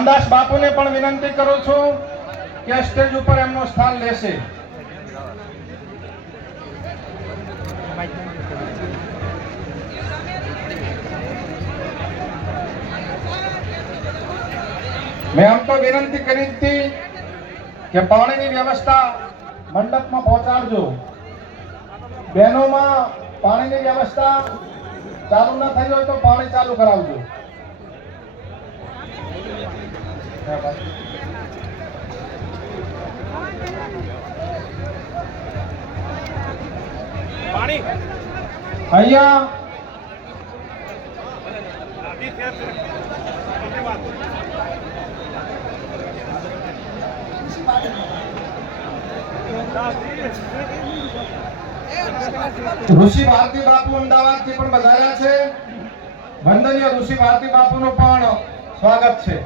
રામદાસ બાપુને પણ વિનંતી કરું છું કે સ્ટેજ ઉપર એમનું સ્થાન લેશે. મેં આમ તો વિનંતી કરી હતી કે પાણીની વ્યવસ્થા મંડપમાં પહોંચાડજો. બહેનોમાં પાણીની વ્યવસ્થા ચાલુ ન થઈ હોય તો પાણી ચાલુ કરાવજો. પાણી અહીંયા ઋષિ ભારતી બાપુ અમદાવાદથી પણ પધાર્યા છે. વંદનીય ઋષિ ભારતી બાપુનું પણ સ્વાગત છે.